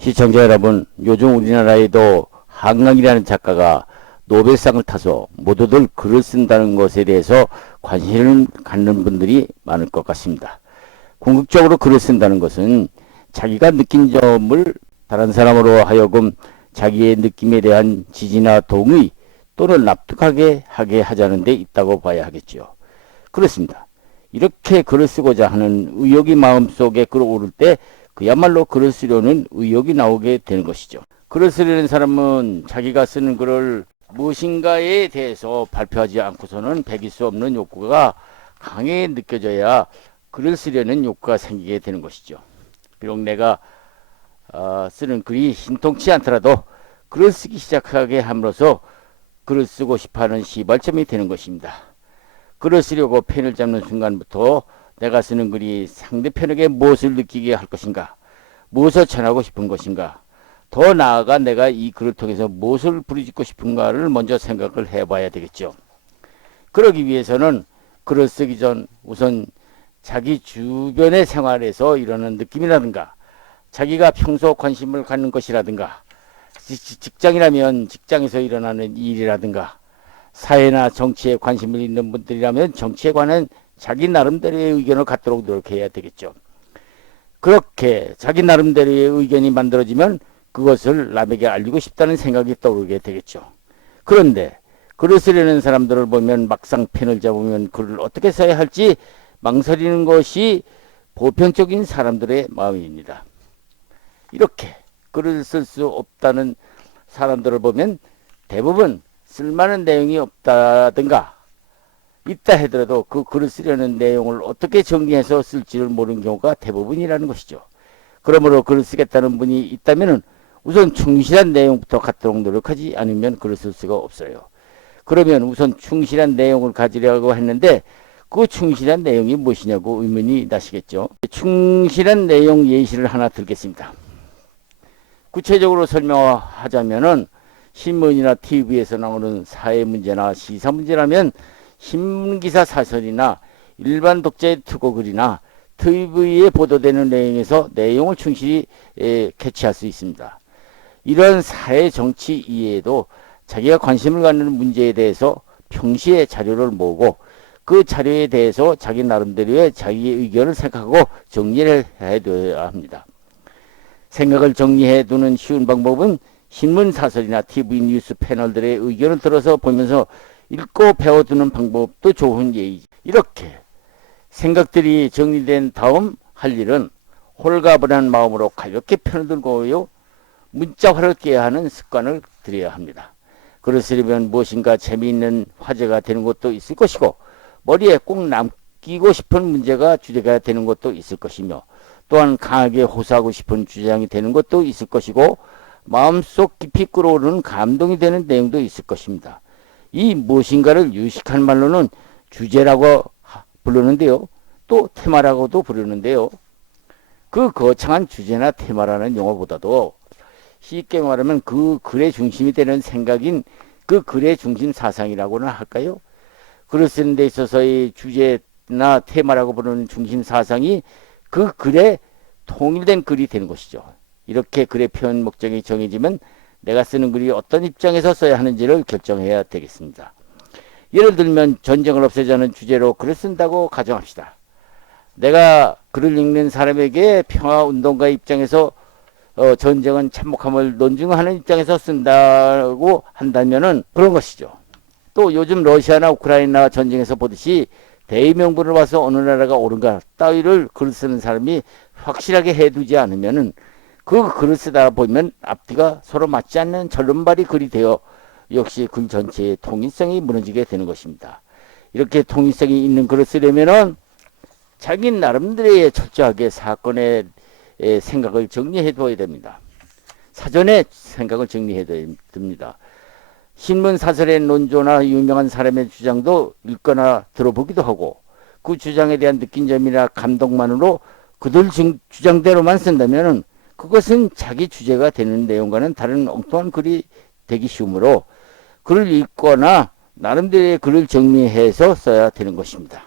시청자 여러분, 요즘 우리나라에도 한강이라는 작가가 노벨상을 타서 모두들 글을 쓴다는 것에 대해서 관심을 갖는 분들이 많을 것 같습니다. 궁극적으로 글을 쓴다는 것은 자기가 느낀 점을 다른 사람으로 하여금 자기의 느낌에 대한 지지나 동의 또는 납득하게 하게 하자는 데 있다고 봐야 하겠죠. 그렇습니다. 이렇게 글을 쓰고자 하는 의욕이 마음속에 끌어오를 때 그야말로 글을 쓰려는 의욕이 나오게 되는 것이죠. 글을 쓰려는 사람은 자기가 쓰는 글을 무엇인가에 대해서 발표하지 않고서는 배길 수 없는 욕구가 강하게 느껴져야 글을 쓰려는 욕구가 생기게 되는 것이죠. 비록 내가 쓰는 글이 신통치 않더라도 글을 쓰기 시작하게 함으로써 글을 쓰고 싶어하는 시발점이 되는 것입니다. 글을 쓰려고 펜을 잡는 순간부터 내가 쓰는 글이 상대편에게 무엇을 느끼게 할 것인가, 무엇을 전하고 싶은 것인가, 더 나아가 내가 이 글을 통해서 무엇을 부르짖고 싶은가를 먼저 생각을 해봐야 되겠죠. 그러기 위해서는 글을 쓰기 전 우선 자기 주변의 생활에서 일어나는 느낌이라든가, 자기가 평소 관심을 갖는 것이라든가, 직장이라면 직장에서 일어나는 일이라든가, 사회나 정치에 관심을 있는 분들이라면 정치에 관한 자기 나름대로의 의견을 갖도록 노력해야 되겠죠. 그렇게 자기 나름대로의 의견이 만들어지면 그것을 남에게 알리고 싶다는 생각이 떠오르게 되겠죠. 그런데 글을 쓰려는 사람들을 보면 막상 펜을 잡으면 글을 어떻게 써야 할지 망설이는 것이 보편적인 사람들의 마음입니다. 이렇게 글을 쓸 수 없다는 사람들을 보면 대부분 쓸만한 내용이 없다든가 있다 하더라도 그 글을 쓰려는 내용을 어떻게 정리해서 쓸지를 모르는 경우가 대부분이라는 것이죠. 그러므로 글을 쓰겠다는 분이 있다면 우선 충실한 내용부터 갖도록 노력하지 않으면 글을 쓸 수가 없어요. 그러면 우선 충실한 내용을 가지려고 했는데 그 충실한 내용이 무엇이냐고 의문이 나시겠죠. 충실한 내용 예시를 하나 들겠습니다. 구체적으로 설명하자면은 신문이나 TV에서 나오는 사회 문제나 시사 문제라면 신문기사 사설이나 일반 독자의 투고 글이나 TV에 보도되는 내용에서 내용을 충실히 캐치할 수 있습니다. 이런 사회 정치 이해에도 자기가 관심을 갖는 문제에 대해서 평시에 자료를 모으고 그 자료에 대해서 자기 나름대로의 자기의 의견을 생각하고 정리를 해둬야 합니다. 생각을 정리해 두는 쉬운 방법은 신문 사설이나 TV 뉴스 패널들의 의견을 들어서 보면서 읽고 배워두는 방법도 좋은 예이지. 이렇게 생각들이 정리된 다음 할 일은 홀가분한 마음으로 가볍게 펜을 들고요. 문자화를 깨야 하는 습관을 들여야 합니다. 글을 쓰려면 무엇인가 재미있는 화제가 되는 것도 있을 것이고 머리에 꼭 남기고 싶은 문제가 주제가 되는 것도 있을 것이며 또한 강하게 호소하고 싶은 주장이 되는 것도 있을 것이고 마음속 깊이 끌어오르는 감동이 되는 내용도 있을 것입니다. 이 무엇인가를 유식한 말로는 주제라고 부르는데요. 또 테마라고도 부르는데요. 그 거창한 주제나 테마라는 용어보다도 쉽게 말하면 그 글의 중심이 되는 생각인 그 글의 중심 사상이라고나 할까요? 글을 쓰는 데 있어서의 주제나 테마라고 부르는 중심 사상이 그 글의 통일된 글이 되는 것이죠. 이렇게 글의 표현 목적이 정해지면 내가 쓰는 글이 어떤 입장에서 써야 하는지를 결정해야 되겠습니다. 예를 들면 전쟁을 없애자는 주제로 글을 쓴다고 가정합시다. 내가 글을 읽는 사람에게 평화운동가의 입장에서 전쟁은 참혹함을 논증하는 입장에서 쓴다고 한다면은 그런 것이죠. 또 요즘 러시아나 우크라이나 전쟁에서 보듯이 대의명분을 봐서 어느 나라가 옳은가 따위를 글을 쓰는 사람이 확실하게 해두지 않으면은 그 글을 쓰다 보면 앞뒤가 서로 맞지 않는 절름발이 글이 되어 역시 글 전체의 통일성이 무너지게 되는 것입니다. 이렇게 통일성이 있는 글을 쓰려면은 자기 나름대로의 철저하게 사건의 생각을 정리해 둬야 됩니다. 사전에 생각을 정리해 둬야 됩니다. 신문 사설의 논조나 유명한 사람의 주장도 읽거나 들어보기도 하고 그 주장에 대한 느낀 점이나 감동만으로 그들 주장대로만 쓴다면은 그것은 자기 주제가 되는 내용과는 다른 엉뚱한 글이 되기 쉬우므로 글을 읽거나 나름대로의 글을 정리해서 써야 되는 것입니다.